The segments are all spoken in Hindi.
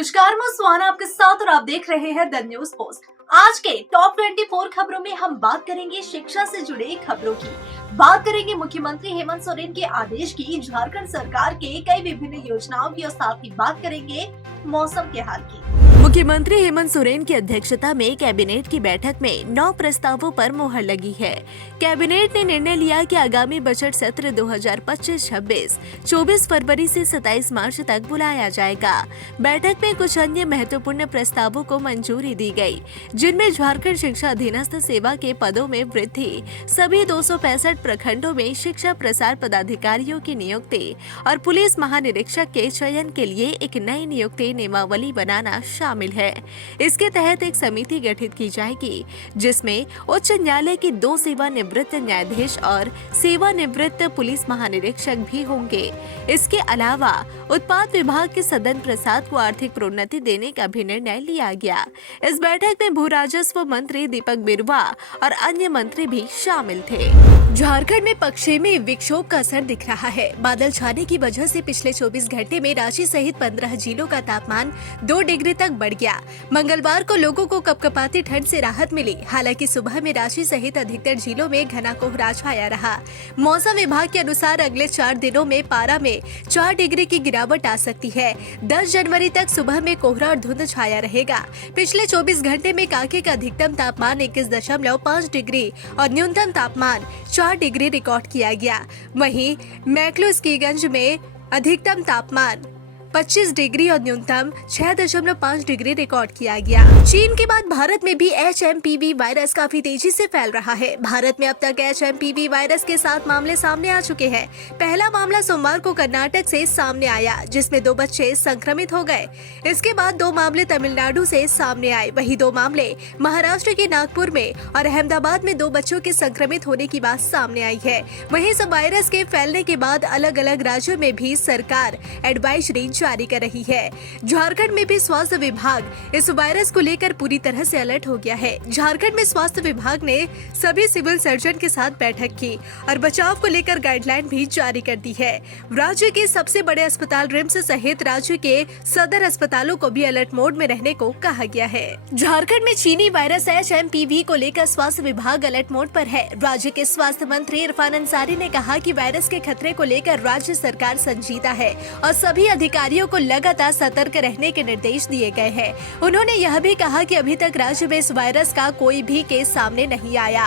नमस्कार, मैं स्वाना आपके साथ और आप देख रहे हैं द न्यूज पोस्ट। आज के टॉप 24 खबरों में हम बात करेंगे शिक्षा से जुड़े खबरों की। बात करेंगे मुख्यमंत्री हेमंत सोरेन के आदेश की, झारखंड सरकार के कई विभिन्न योजनाओं की और साथ ही बात करेंगे मौसम के हाल की। मुख्यमंत्री हेमंत सोरेन की अध्यक्षता में कैबिनेट की बैठक में 9 प्रस्तावों पर मुहर लगी है। कैबिनेट ने निर्णय लिया कि आगामी बजट सत्र 2025-26 24 फरवरी से 27 मार्च तक बुलाया जाएगा। बैठक में कुछ अन्य महत्वपूर्ण प्रस्तावों को मंजूरी दी गई, जिनमें झारखंड शिक्षा अधीनस्थ सेवा के पदों में वृद्धि, सभी 265 प्रखंडों में शिक्षा प्रसार पदाधिकारियों की नियुक्ति और पुलिस महानिरीक्षक के चयन के लिए एक नई नियुक्ति नियमावली बनाना शामिल है। इसके तहत एक समिति गठित की जाएगी, जिसमें उच्च न्यायालय की 2 सेवानिवृत्त न्यायाधीश और सेवानिवृत्त पुलिस महानिरीक्षक भी होंगे। इसके अलावा उत्पाद विभाग के सदन प्रसाद को आर्थिक प्रोन्नति देने का भी निर्णय लिया गया। इस बैठक में भू राजस्व मंत्री दीपक बिरुवा और अन्य मंत्री भी शामिल थे। झारखंड में पश्चिमी विक्षोभ का असर दिख रहा है। बादल छाने की वजह से पिछले 24 घंटे में रांची सहित 15 जिलों का तापमान 2 डिग्री तक बढ़ गया। मंगलवार को लोगों को कपकपाती ठंड से राहत मिली। हालांकि सुबह में रांची सहित अधिकतर जिलों में घना कोहरा छाया रहा। मौसम विभाग के अनुसार अगले 4 दिनों में पारा में 4 डिग्री की गिरावट आ सकती है। 10 जनवरी तक सुबह में कोहरा और धुंध छाया रहेगा। पिछले 24 घंटे में कांके का अधिकतम तापमान 21.5 डिग्री और न्यूनतम तापमान 4 डिग्री रिकॉर्ड किया गया। वहीं मैक्लोस्कीगंज में अधिकतम तापमान 25 डिग्री और न्यूनतम 6.5 डिग्री रिकॉर्ड किया गया। चीन के बाद भारत में भी HMPV वायरस काफी तेजी से फैल रहा है। भारत में अब तक HMPV वायरस के 7 मामले सामने आ चुके हैं। पहला मामला सोमवार को कर्नाटक से सामने आया, जिसमें 2 बच्चे संक्रमित हो गए। इसके बाद 2 मामले तमिलनाडु से सामने आए। वहीं 2 मामले महाराष्ट्र के नागपुर में और अहमदाबाद में 2 बच्चों के संक्रमित होने की बात सामने आई है। वहीं इस वायरस के फैलने के बाद अलग अलग राज्यों में भी सरकार एडवाइजरी जारी कर रही है। झारखंड में भी स्वास्थ्य विभाग इस वायरस को लेकर पूरी तरह से अलर्ट हो गया है। झारखंड में स्वास्थ्य विभाग ने सभी सिविल सर्जन के साथ बैठक की और बचाव को लेकर गाइडलाइन भी जारी कर दी है। राज्य के सबसे बड़े अस्पताल रिम्स सहित राज्य के सदर अस्पतालों को भी अलर्ट मोड में रहने को कहा गया है। झारखंड में चीनी वायरस HMPV को लेकर स्वास्थ्य विभाग अलर्ट मोड पर है। राज्य के स्वास्थ्य मंत्री इरफान अंसारी ने कहा कि वायरस के खतरे को लेकर राज्य सरकार संजीदा है और सभी अधिकारियों को लगातार सतर्क रहने के निर्देश दिए गए हैं। उन्होंने यह भी कहा कि अभी तक राज्य में इस वायरस का कोई भी केस सामने नहीं आया।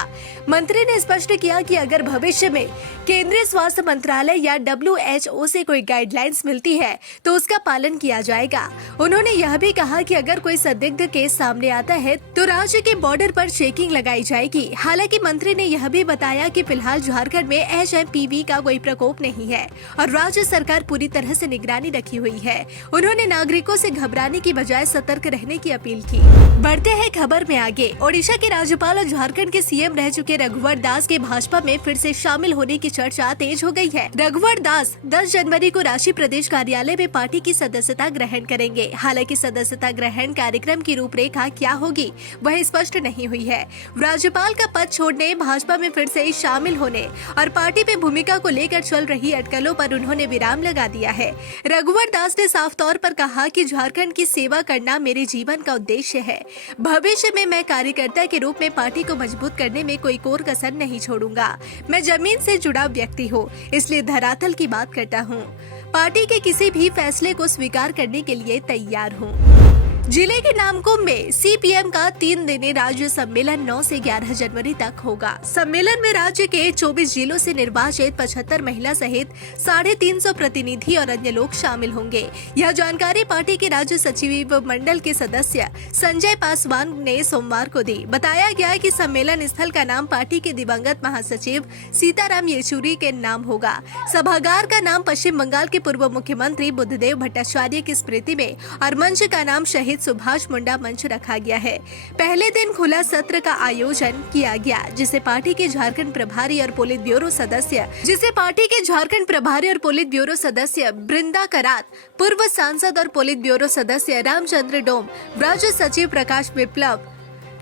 मंत्री ने स्पष्ट किया कि अगर भविष्य में केंद्रीय स्वास्थ्य मंत्रालय या WHO से कोई गाइडलाइंस मिलती है तो उसका पालन किया जाएगा। उन्होंने यह भी कहा कि अगर कोई संदिग्ध केस सामने आता है तो राज्य के बॉर्डर पर चेकिंग लगाई जाएगी। हालांकि मंत्री ने यह भी बताया कि फिलहाल झारखंड में HMPV का कोई प्रकोप नहीं है और राज्य सरकार पूरी तरह से निगरानी रखी हुई है। उन्होंने नागरिकों से घबराने की बजाय सतर्क रहने की अपील की। बढ़ते हैं खबर में आगे। ओडिशा के राज्यपाल और झारखंड के CM रह चुके रघुवर दास के भाजपा में फिर से शामिल होने की चर्चा तेज हो गई है। रघुवर दास 10 जनवरी को रांची प्रदेश कार्यालय में पार्टी की सदस्यता ग्रहण करेंगे। हालांकि सदस्यता ग्रहण कार्यक्रम की रूपरेखा क्या होगी वह स्पष्ट नहीं हुई है। राज्यपाल का पद छोड़ने, भाजपा में फिर से शामिल होने और पार्टी में भूमिका को लेकर चल रही अटकलों पर उन्होंने विराम लगा दिया है। रघुवर दास ने साफ तौर पर कहा कि झारखंड की सेवा करना मेरे जीवन का उद्देश्य है। भविष्य में मैं कार्यकर्ता के रूप में पार्टी को मजबूत करने में कोई कोर कसर नहीं छोड़ूंगा। मैं जमीन से जुड़ा व्यक्ति हूँ, इसलिए धरातल की बात करता हूँ। पार्टी के किसी भी फैसले को स्वीकार करने के लिए तैयार हूँ। जिले के नामकुम में CPM का 3 दिनी राज्य सम्मेलन 9 से 11 जनवरी तक होगा। सम्मेलन में राज्य के 24 जिलों से निर्वाचित 75 महिला सहित 350 प्रतिनिधि और अन्य लोग शामिल होंगे। यह जानकारी पार्टी के राज्य सचिव मंडल के सदस्य संजय पासवान ने सोमवार को दी। बताया गया कि सम्मेलन स्थल का नाम पार्टी के दिवंगत महासचिव सीताराम येचुरी के नाम होगा। सभागार का नाम पश्चिम बंगाल के पूर्व मुख्यमंत्री बुद्धदेव भट्टाचार्य की स्मृति में और मंच का नाम शहीद सुभाष मुंडा मंच रखा गया है। पहले दिन खुला सत्र का आयोजन किया गया, जिसे पार्टी के झारखंड प्रभारी और पोलित ब्यूरो सदस्य बृंदा करात, पूर्व सांसद और पोलित ब्यूरो सदस्य रामचंद्र डोम, राज्य सचिव प्रकाश विप्लव,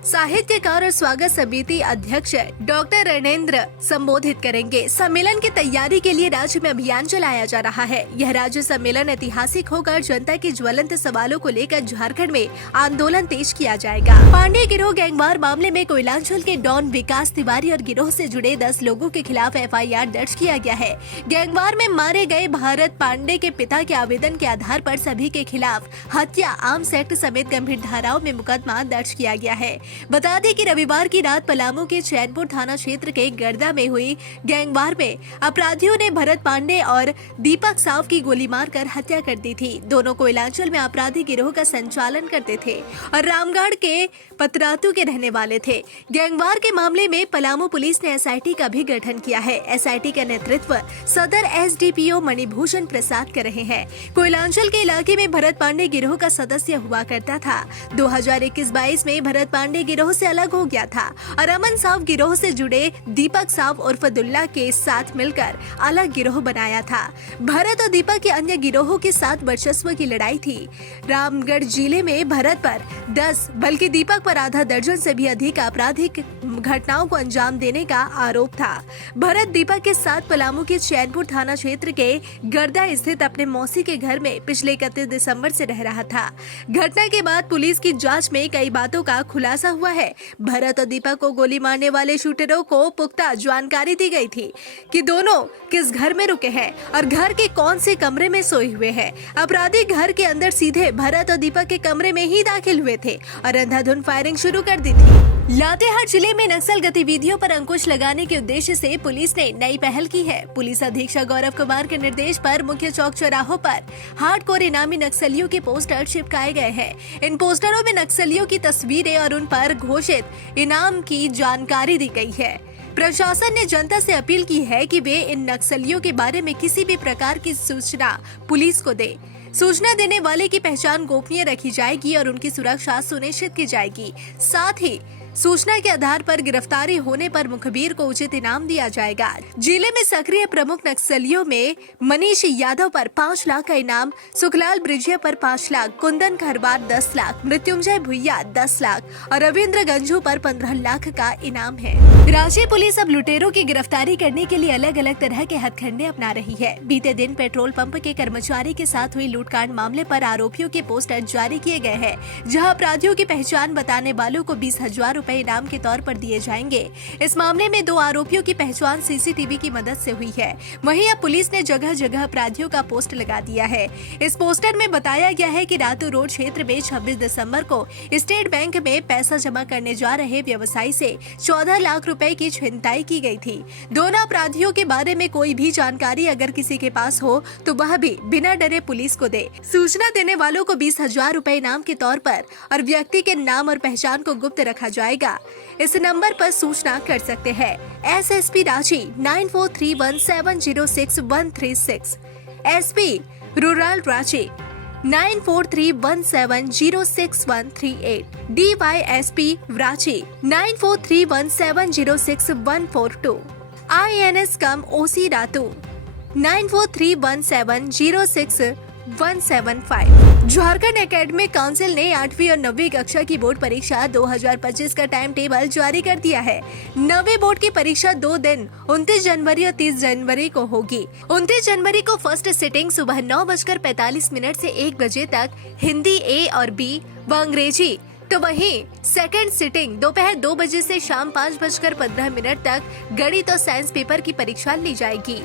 साहित्यकार और स्वागत समिति अध्यक्ष डॉक्टर रणेंद्र संबोधित करेंगे। सम्मेलन की तैयारी के लिए राज्य में अभियान चलाया जा रहा है। यह राज्य सम्मेलन ऐतिहासिक होकर जनता के ज्वलंत सवालों को लेकर झारखंड में आंदोलन तेज किया जाएगा। पांडे गिरोह गैंगवार मामले में कोयलांचल के डॉन विकास तिवारी और गिरोह से जुड़े 10 लोगों के खिलाफ FIR दर्ज किया गया है। गैंगवार में मारे गए भारत पांडे के पिता के आवेदन के आधार पर सभी के खिलाफ हत्या, आर्म्स एक्ट समेत गंभीर धाराओं में मुकदमा दर्ज किया गया है। बता दें कि रविवार की रात पलामू के चैनपुर थाना क्षेत्र के गर्दा में हुई गैंगवार में अपराधियों ने भरत पांडे और दीपक साव की गोली मारकर हत्या कर दी थी। दोनों कोयलांचल में आपराधिक गिरोह का संचालन करते थे और रामगढ़ के पतरातू के रहने वाले थे। गैंगवार के मामले में पलामू पुलिस ने SIT का भी गठन किया है। SIT का नेतृत्व सदर SDPO मणिभूषण प्रसाद कर रहे हैं। कोयलांचल के इलाके में भरत पांडे गिरोह का सदस्य हुआ करता था। 2021-22 में भरत पांडे गिरोह से अलग हो गया था और अमन साव गिरोह से जुड़े दीपक साव उर्फ दुल्ला के साथ मिलकर अलग गिरोह बनाया था। भरत और दीपक के अन्य गिरोहों के साथ वर्चस्व की लड़ाई थी। रामगढ़ जिले में भरत पर 10 बल्कि दीपक पर आधा दर्जन से भी अधिक आपराधिक घटनाओं को अंजाम देने का आरोप था। भरत दीपक के साथ पलामू के चैनपुर थाना क्षेत्र के गर्दा स्थित अपने मौसी के घर में पिछले 31 दिसंबर से रह रहा था। घटना के बाद पुलिस की जांच में कई बातों का खुलासा हुआ है। भरत और दीपक को गोली मारने वाले शूटरों को पुख्ता जानकारी दी गई थी कि दोनों किस घर में रुके हैं और घर के कौन से कमरे में सोए हुए हैं। अपराधी घर के अंदर सीधे भरत और दीपक के कमरे में ही दाखिल हुए थे और अंधाधुंध फायरिंग शुरू कर दी थी। लातेहार जिले में नक्सल गतिविधियों पर अंकुश लगाने के उद्देश्य से पुलिस ने नई पहल की है। पुलिस अधीक्षक गौरव कुमार के निर्देश पर मुख्य चौक चौराहों पर हार्डकोर इनामी नक्सलियों के पोस्टर चिपकाए गए हैं। इन पोस्टरों में नक्सलियों की तस्वीरें और उन पर घोषित इनाम की जानकारी दी गई है। प्रशासन ने जनता से अपील की है कि वे इन नक्सलियों के बारे में किसी भी प्रकार की सूचना पुलिस को दे। सूचना देने वाले की पहचान गोपनीय रखी जाएगी और उनकी सुरक्षा सुनिश्चित की जाएगी। साथ ही सूचना के आधार पर गिरफ्तारी होने पर मुखबिर को उचित इनाम दिया जाएगा। जिले में सक्रिय प्रमुख नक्सलियों में मनीष यादव पर 5 लाख का इनाम, सुखलाल ब्रिजिया पर 5 लाख, कुंदन खरवार 10 लाख, मृत्युंजय भुइया 10 लाख और रविंद्र गंजू पर 15 लाख का इनाम है। राज्य पुलिस अब लुटेरों की गिरफ्तारी करने के लिए अलग अलग तरह के हथकंडे अपना रही है। बीते दिन पेट्रोल पंप के कर्मचारी के साथ हुई लूटकांड मामले पर आरोपियों के पोस्टर जारी किए गए हैं, जहां अपराधियों की पहचान बताने वालों को 20,000 रुपए इनाम के तौर पर दिए जाएंगे। इस मामले में 2 आरोपियों की पहचान CCTV की मदद से हुई है। वहीं अब पुलिस ने जगह जगह अपराधियों का पोस्ट लगा दिया है। इस पोस्टर में बताया गया है कि रातू रोड क्षेत्र में 26 दिसंबर को स्टेट बैंक में पैसा जमा करने जा रहे व्यवसायी से 14 लाख रुपए की छिनताई की गई थी। दोनों अपराधियों के बारे में कोई भी जानकारी अगर किसी के पास हो तो वह भी बिना डरे पुलिस को दे। सूचना देने वालों को 20,000 रुपए इनाम के तौर पर और व्यक्ति के नाम और पहचान को गुप्त रखा जाएगा। इस नंबर पर सूचना कर सकते हैं। SSP Ranchi 9431706136, SP rural Ranchi 9431706138, DYSP Ranchi 9431706142, INS कम OC Ratu 9431706175। Jharkhand academic council ने 8वीं और 9वीं कक्षा की बोर्ड परीक्षा 2025 का टाइम टेबल जारी कर दिया है। 9वीं बोर्ड की परीक्षा 2 दिन 29 जनवरी और 30 जनवरी को होगी। 29 जनवरी को फर्स्ट सिटिंग सुबह 9:45 से 1 बजे तक हिंदी A और B व अंग्रेजी, तो वहीं सेकंड सिटिंग दोपहर 2 बजे से शाम 5:15 तक गणित और साइंस पेपर की परीक्षा ली जाएगी।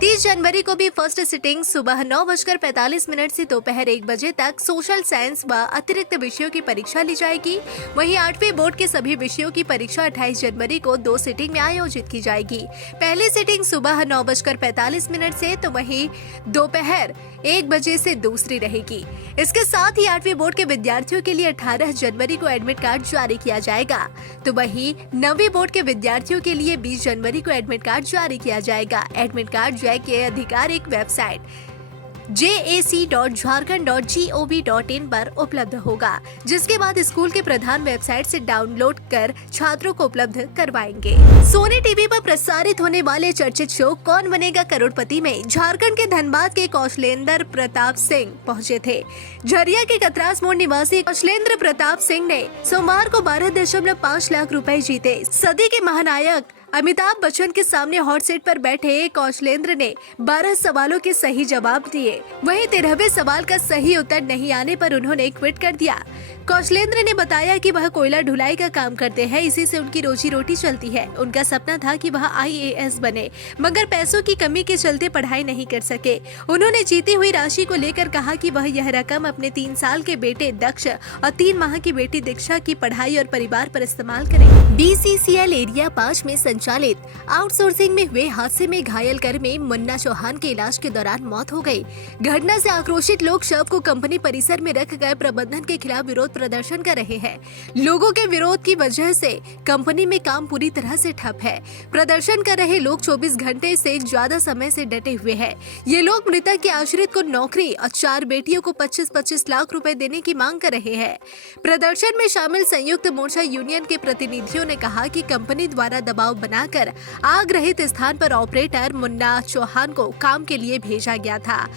30 जनवरी को भी फर्स्ट सिटिंग सुबह 9:45 से दोपहर 1 बजे तक सोशल साइंस व अतिरिक्त विषयों की परीक्षा ली जाएगी। वहीं 8वीं बोर्ड के सभी विषयों की परीक्षा 28 जनवरी को 2 सिटिंग में आयोजित की जाएगी। पहली सिटिंग सुबह 9:45 से तो वहीं दोपहर 1 बजे से दूसरी रहेगी। इसके साथ ही 8वीं बोर्ड के विद्यार्थियों के लिए 18 जनवरी को एडमिट कार्ड जारी किया जाएगा, तो वहीं 9वीं बोर्ड के विद्यार्थियों के लिए 20 जनवरी को एडमिट कार्ड जारी किया जाएगा। एडमिट कार्ड जैक के आधिकारिक वेबसाइट jac.jharkhand.gov.in पर उपलब्ध होगा, जिसके बाद स्कूल के प्रधान वेबसाइट से डाउनलोड कर छात्रों को उपलब्ध करवाएंगे। सोनी टीवी पर प्रसारित होने वाले चर्चित शो कौन बनेगा करोड़पति में झारखंड के धनबाद के कौशलेंद्र प्रताप सिंह पहुंचे थे। झरिया के कतरास मोड़ निवासी कौशलेंद्र प्रताप सिंह ने सोमवार को 12.5 लाख रुपए जीते। सदी के महानायक अमिताभ बच्चन के सामने हॉट सीट पर बैठे कौशलेंद्र ने 12 सवालों के सही जवाब दिए। वहीं 13वें सवाल का सही उत्तर नहीं आने पर उन्होंने क्विट कर दिया। कौशलेंद्र ने बताया कि वह कोयला ढुलाई का काम करते हैं, इसी से उनकी रोजी रोटी चलती है। उनका सपना था कि वह IAS बने, मगर पैसों की कमी के चलते पढ़ाई नहीं कर सके। उन्होंने जीती हुई राशि को लेकर कहा कि वह यह रकम अपने 3 साल के बेटे दक्ष और 3 माह की बेटी दीक्षा की पढ़ाई और परिवार पर इस्तेमाल करेंगे। BCCL एरिया 5 में संचालित आउटसोर्सिंग में हुए हादसे में घायल कर्मी मुन्ना चौहान के इलाज के दौरान मौत हो गई। घटना से आक्रोशित लोग शव को कंपनी परिसर में रख कर प्रबंधन के खिलाफ विरोध प्रदर्शन कर रहे हैं। लोगों के विरोध की वजह से कंपनी में काम पूरी तरह से ठप है। प्रदर्शन कर रहे लोग 24 घंटे से ज्यादा समय से डटे हुए हैं। ये लोग मृतक के आश्रित को नौकरी और 4 बेटियों को 25-25 लाख रुपए देने की मांग कर रहे हैं। प्रदर्शन में शामिल संयुक्त मोर्चा यूनियन के प्रतिनिधियों ने कहा कि कंपनी द्वारा दबाव बनाकर आग रहित स्थान पर ऑपरेटर मुन्ना चौहान को काम के लिए भेजा गया था।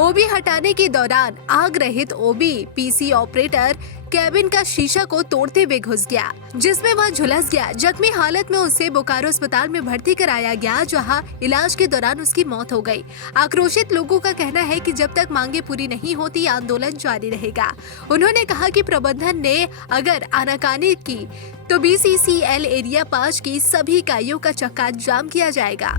ओबी हटाने के दौरान आग रहित ओबी PC ऑपरेटर कैबिन का शीशा को तोड़ते हुए घुस गया, जिसमें वह झुलस गया। जख्मी हालत में उसे बोकारो अस्पताल में भर्ती कराया गया, जहां इलाज के दौरान उसकी मौत हो गई। आक्रोशित लोगों का कहना है कि जब तक मांगे पूरी नहीं होती आंदोलन जारी रहेगा। उन्होंने कहा कि प्रबंधन ने अगर आनाकानी की तो BCCL एरिया 5 की सभी इकाइयों का चक्का जाम किया जाएगा।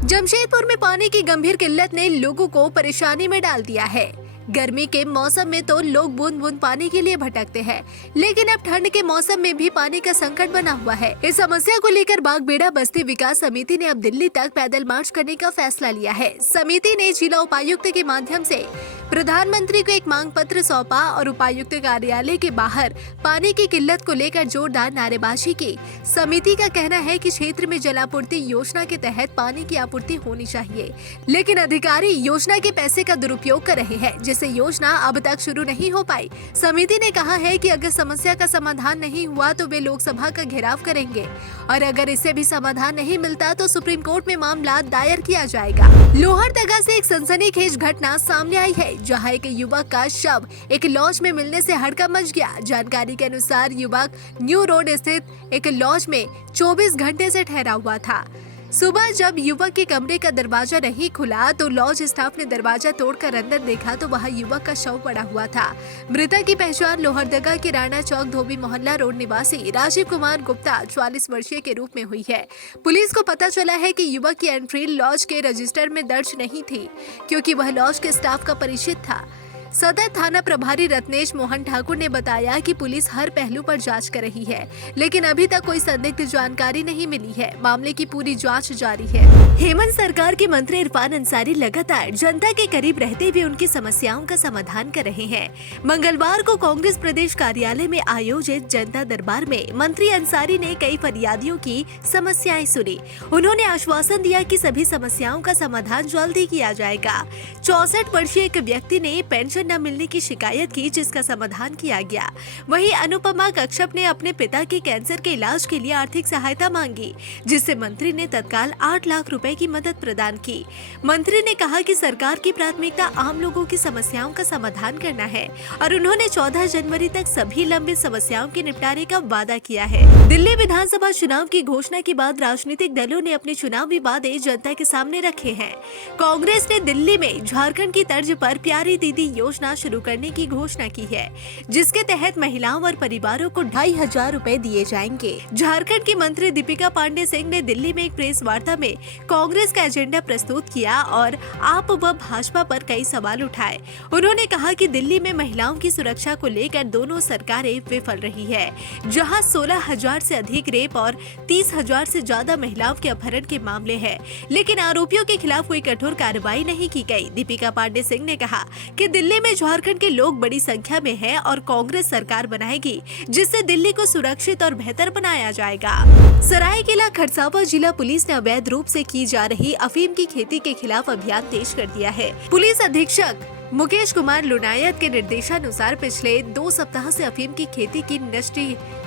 जमशेदपुर में पानी की गंभीर किल्लत ने लोगों को परेशानी में डाल दिया है। गर्मी के मौसम में तो लोग बूंद बूंद पानी के लिए भटकते हैं, लेकिन अब ठंड के मौसम में भी पानी का संकट बना हुआ है। इस समस्या को लेकर बागबेड़ा बस्ती विकास समिति ने अब दिल्ली तक पैदल मार्च करने का फैसला लिया है। समिति ने जिला उपायुक्त के माध्यम से प्रधानमंत्री को एक मांग पत्र सौंपा और उपायुक्त कार्यालय के बाहर पानी की किल्लत को लेकर जोरदार नारेबाजी की। समिति का कहना है कि क्षेत्र में जलापूर्ति योजना के तहत पानी की आपूर्ति होनी चाहिए, लेकिन अधिकारी योजना के पैसे का दुरुपयोग कर रहे हैं, जिससे योजना अब तक शुरू नहीं हो पाई। समिति ने कहा है कि अगर समस्या का समाधान नहीं हुआ तो वे लोकसभा का घेराव करेंगे और अगर इससे भी समाधान नहीं मिलता तो सुप्रीम कोर्ट में मामला दायर किया जाएगा। लोहरदगा से एक सनसनीखेज घटना सामने आई है, जहां एक युवक का शव एक लॉज में मिलने से हड़कंप मच गया। जानकारी के अनुसार युवक न्यू रोड स्थित एक लॉज में 24 घंटे से ठहरा हुआ था। सुबह जब युवक के कमरे का दरवाजा नहीं खुला तो लॉज स्टाफ ने दरवाजा तोड़कर अंदर देखा तो वहां युवक का शव पड़ा हुआ था। मृतक की पहचान लोहरदगा के राणा चौक धोबी मोहल्ला रोड निवासी राजीव कुमार गुप्ता 44 वर्षीय के रूप में हुई है। पुलिस को पता चला है कि युवक की एंट्री लॉज के रजिस्टर में दर्ज नहीं थी, क्योंकि वह लॉज के स्टाफ का परिचित था। सदर थाना प्रभारी रत्नेश मोहन ठाकुर ने बताया कि पुलिस हर पहलू पर जांच कर रही है, लेकिन अभी तक कोई संदिग्ध जानकारी नहीं मिली है। मामले की पूरी जांच जारी है। हेमंत सरकार के मंत्री इरफान अंसारी लगातार जनता के करीब रहते हुए उनकी समस्याओं का समाधान कर रहे हैं। मंगलवार को कांग्रेस प्रदेश कार्यालय में आयोजित जनता दरबार में मंत्री अंसारी ने कई फरियादियों की समस्याएं सुनी। उन्होंने आश्वासन दिया कि सभी समस्याओं का समाधान जल्दी किया जाएगा। 64 वर्षीय एक व्यक्ति ने पेंशन न मिलने की शिकायत की, जिसका समाधान किया गया। वहीं अनुपमा कश्यप ने अपने पिता के कैंसर के इलाज के लिए आर्थिक सहायता मांगी, जिससे मंत्री ने तत्काल 8 लाख रुपए की मदद प्रदान की। मंत्री ने कहा कि सरकार की प्राथमिकता आम लोगों की समस्याओं का समाधान करना है और उन्होंने 14 जनवरी तक सभी लंबित समस्याओं के निपटारे का वादा किया है। दिल्ली विधानसभा चुनाव की घोषणा के बाद राजनीतिक दलों ने अपने चुनावी वादे जनता के सामने रखे हैं। कांग्रेस ने दिल्ली में झारखंड की तर्ज पर प्यारी दीदी योजना शुरू करने की घोषणा की है, जिसके तहत महिलाओं और परिवारों को 2500 रुपए दिए जाएंगे। झारखंड की मंत्री दीपिका पांडे सिंह ने दिल्ली में एक प्रेस वार्ता में कांग्रेस का एजेंडा प्रस्तुत किया और आप व भाजपा पर कई सवाल उठाए। उन्होंने कहा कि दिल्ली में महिलाओं की सुरक्षा को लेकर दोनों सरकारें विफल रही है, जहां 16,000 से अधिक रेप और 30,000 से ज्यादा महिलाओं के अपहरण के मामले हैं, लेकिन आरोपियों के खिलाफ कोई कठोर कार्रवाई नहीं की गई। दीपिका पांडे सिंह ने कहा कि दिल्ली एनडीए में झारखंड के लोग बड़ी संख्या में हैं और कांग्रेस सरकार बनाएगी जिससे दिल्ली को सुरक्षित और बेहतर बनाया जाएगा। सरायकेला खरसावां जिला पुलिस ने अवैध रूप से की जा रही अफीम की खेती के खिलाफ अभियान तेज कर दिया है। पुलिस अधीक्षक मुकेश कुमार लुनायत के निर्देशानुसार पिछले 2 सप्ताह से अफीम की खेती की नष्ट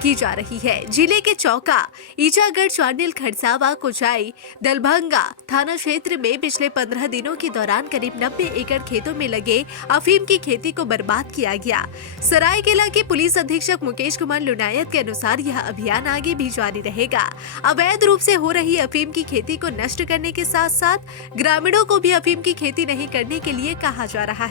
की जा रही है। जिले के चौका, ईचागढ़, चांडिल, खरसावां, कुचाई, दलभंगा थाना क्षेत्र में पिछले 15 दिनों के दौरान करीब 90 एकड़ खेतों में लगे अफीम की खेती को बर्बाद किया गया। सरायकेला के पुलिस अधीक्षक मुकेश कुमार लुनायत के अनुसार यह अभियान आगे भी जारी रहेगा। अवैध रूप से हो रही अफीम की खेती को नष्ट करने के साथ साथ ग्रामीणों को भी अफीम की खेती नहीं करने के लिए कहा जा रहा है।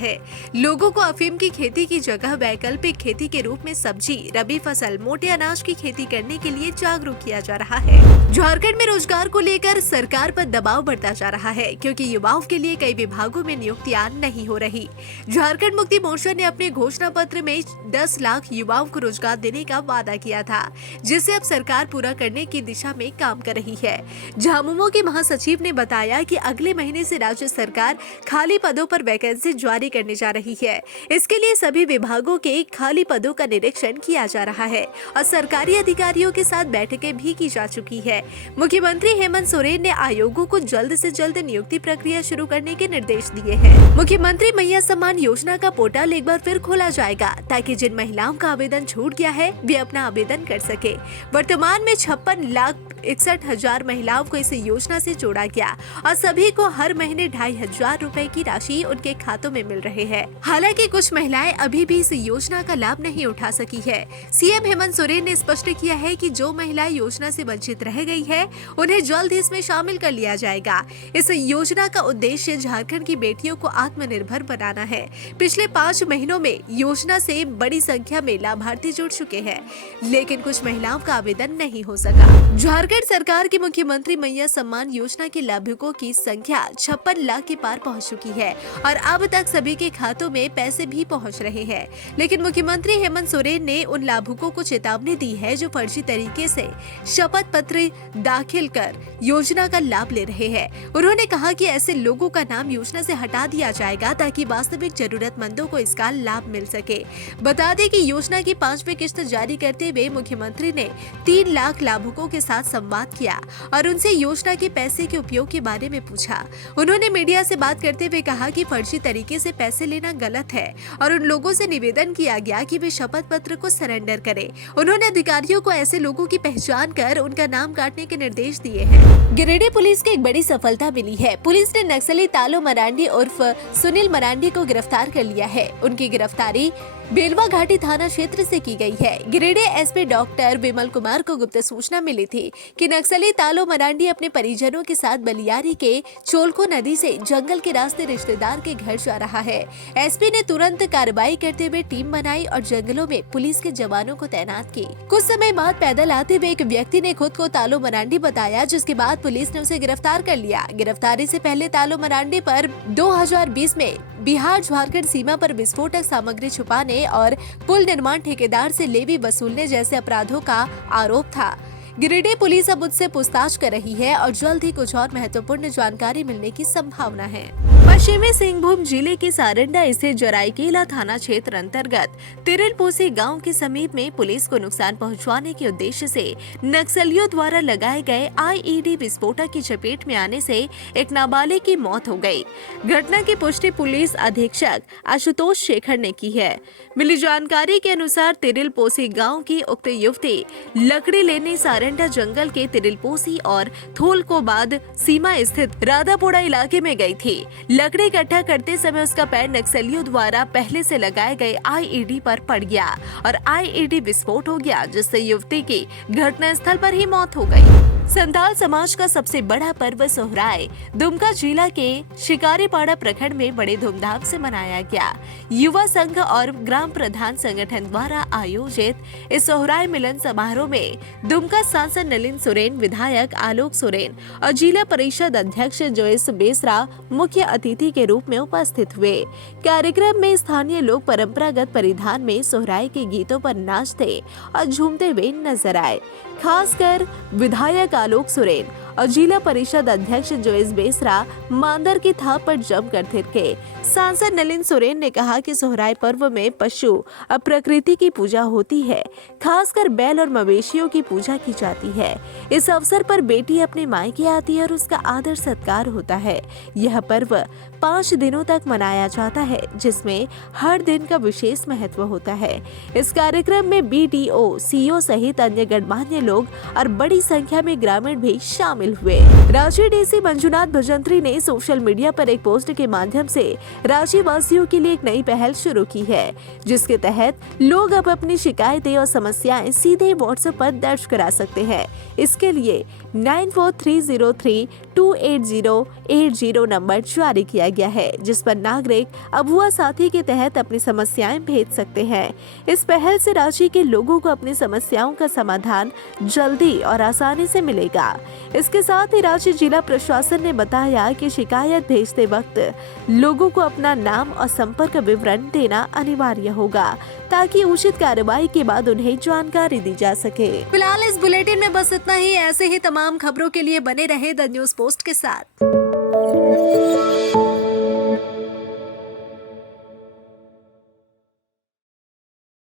लोगों को अफीम की खेती की जगह वैकल्पिक खेती के रूप में सब्जी, रबी फसल, मोटे अनाज की खेती करने के लिए जागरूक किया जा रहा है। झारखंड में रोजगार को लेकर सरकार पर दबाव बढ़ता जा रहा है क्योंकि युवाओं के लिए कई विभागों में नियुक्तियां नहीं हो रही। झारखंड मुक्ति मोर्चा ने अपने घोषणा पत्र में 10 लाख युवाओं को रोजगार देने का वादा किया था, जिसे अब सरकार पूरा करने की दिशा में काम कर रही है। झामुमो के महासचिव ने बताया कि अगले महीने से राज्य सरकार खाली पदों पर वैकेंसी जारी करने जा रही है। इसके लिए सभी विभागों के खाली पदों का निरीक्षण किया जा रहा है और सरकारी अधिकारियों के साथ बैठकें भी की जा चुकी है। मुख्यमंत्री हेमंत सोरेन ने आयोगों को जल्द से जल्द नियुक्ति प्रक्रिया शुरू करने के निर्देश दिए हैं। मुख्यमंत्री मैया सम्मान योजना का पोर्टल एक बार फिर खोला जाएगा ताकि जिन महिलाओं का आवेदन छूट गया है वे अपना आवेदन कर सके। वर्तमान में 56,61,000 महिलाओं को इस योजना से जोड़ा गया और सभी को हर महीने 2,500 रुपए की राशि उनके खातों में मिल रहे हैं। हालांकि कुछ महिलाएं अभी भी इस योजना का लाभ नहीं उठा सकी है। सीएम हेमंत सोरेन ने स्पष्ट किया है कि जो महिलाएं योजना से वंचित रह गई है उन्हें जल्द ही इसमें शामिल कर लिया जाएगा। इस योजना का उद्देश्य झारखंड की बेटियों को आत्मनिर्भर बनाना है। पिछले 5 महीनों में योजना से बड़ी संख्या में लाभार्थी जुड़ चुके हैं, लेकिन कुछ महिलाओं का आवेदन नहीं हो सका। झारखंड सरकार की मुख्यमंत्री मैया सम्मान योजना के लाभुकों की संख्या 56 लाख के पार पहुंच चुकी है और अब तक सभी के खातों में पैसे भी पहुंच रहे हैं। लेकिन मुख्यमंत्री हेमंत सोरेन ने उन लाभुकों को चेतावनी दी है जो फर्जी तरीके से शपथ पत्र दाखिल कर योजना का लाभ ले रहे हैं। उन्होंने कहा कि ऐसे लोगों का नाम योजना से हटा दिया जाएगा ताकि वास्तविक जरूरतमंदों को इसका लाभ मिल सके। बता दें कि योजना की 5वीं किस्त जारी करते हुए मुख्यमंत्री ने 3 लाख लाभुकों के साथ संवाद किया और उनसे योजना के पैसे के उपयोग के बारे में पूछा। उन्होंने मीडिया से बात करते हुए कहा कि फर्जी तरीके से पैसे लेना गलत है और उन लोगों से निवेदन किया गया कि वे शपथ पत्र को सरेंडर करें। उन्होंने अधिकारियों को ऐसे लोगों की पहचान कर उनका नाम काटने के निर्देश दिए हैं। गिरिडीह पुलिस को एक बड़ी सफलता मिली है। पुलिस ने नक्सली तालो मरांडी उर्फ सुनील मरांडी को गिरफ्तार कर लिया है। उनकी गिरफ्तारी बेलवा घाटी थाना क्षेत्र से की गई है। गिरिडीह एसपी डॉक्टर विमल कुमार को गुप्त सूचना मिली थी कि नक्सली तालो मरांडी अपने परिजनों के साथ बलियारी के चोलको नदी से जंगल के रास्ते रिश्तेदार के घर जा रहा है। एसपी ने तुरंत कार्रवाई करते हुए टीम बनाई और जंगलों में पुलिस के जवानों को तैनात की। कुछ समय बाद पैदल आते हुए एक व्यक्ति ने खुद को तालो मरांडी बताया, जिसके बाद पुलिस ने उसे गिरफ्तार कर लिया। गिरफ्तारी से पहले तालो मरांडी पर 2020 में बिहार झारखंड सीमा पर विस्फोटक सामग्री छुपाने और पुल निर्माण ठेकेदार से लेवी वसूलने जैसे अपराधों का आरोप था। गिरिडीह पुलिस अब उससे पूछताछ कर रही है और जल्द ही कुछ और महत्वपूर्ण जानकारी मिलने की संभावना है। पश्चिमी सिंहभूम जिले के सारंडा स्थित जराईकेला थाना क्षेत्र अंतर्गत तिरलपोसी गांव के समीप में पुलिस को नुकसान पहुंचाने के उद्देश्य से नक्सलियों द्वारा लगाए गए आईईडी विस्फोटक की चपेट में आने से एक नाबालिग की मौत हो गई। घटना की पुष्टि पुलिस अधीक्षक आशुतोष शेखर ने की है। मिली जानकारी के अनुसार तिरलपोसी गाँव की उक्त युवती लकड़ी लेने सारंडा जंगल के तिरलपोसी और थोलकोबाद सीमा स्थित राधापोड़ा इलाके में गई थी। लकड़ी इकट्ठा करते समय उसका पैर नक्सलियों द्वारा पहले से लगाए गए आईईडी पर पड़ गया और आईईडी विस्फोट हो गया, जिससे युवती की घटनास्थल पर ही मौत हो गई। संथाल समाज का सबसे बड़ा पर्व सोहराय दुमका जिला के शिकारीपाड़ा प्रखंड में बड़े धूमधाम से मनाया गया। युवा संघ और ग्राम प्रधान संगठन द्वारा आयोजित इस सोहराय मिलन समारोह में दुमका सांसद नलिन सोरेन, विधायक आलोक सोरेन और जिला परिषद अध्यक्ष जोयस बेसरा मुख्य अतिथि के रूप में उपस्थित हुए। कार्यक्रम में स्थानीय लोग परंपरागत परिधान में सोहराय के गीतों पर नाचते और झूमते हुए नजर आए। खासकर विधायक आलोक सोरेन और जिला परिषद अध्यक्ष जोइस बेसरा मांदर की थाप पर जमकर थिरके। सांसद नलिन सोरेन ने कहा कि सोहराय पर्व में पशु और प्रकृति की पूजा होती है, खासकर बैल और मवेशियों की पूजा की जाती है। इस अवसर पर बेटी अपने मायके आती है और उसका आदर सत्कार होता है। यह पर्व 5 दिनों तक मनाया जाता है, जिसमें हर दिन का विशेष महत्व होता है। इस कार्यक्रम में BDO, CO सहित अन्य गणमान्य लोग और बड़ी संख्या में ग्रामीण भी शामिल हुए। रांची DC मंजुनाथ भजंत्री ने सोशल मीडिया पर एक पोस्ट के माध्यम से रांची वासियों के लिए एक नई पहल शुरू की है, जिसके तहत लोग अब अपनी शिकायतें और समस्याएं सीधे WhatsApp पर दर्ज करा सकते हैं। इसके लिए 9430280880 नंबर जारी किया गया है, जिस पर नागरिक अबुआ साथी के तहत अपनी समस्याएं भेज सकते हैं। इस पहल से रांची के लोगों को अपनी समस्याओं का समाधान जल्दी और आसानी से मिलेगा। इसके साथ ही रांची जिला प्रशासन ने बताया कि शिकायत भेजते वक्त लोगों को अपना नाम और संपर्क विवरण देना अनिवार्य होगा, ताकि उचित कार्रवाई के बाद उन्हें जानकारी दी जा सके। फिलहाल इस बुलेटिन में बस इतना ही। ऐसे ही तमाम खबरों के लिए बने रहे द न्यूज़ पोस्ट के साथ।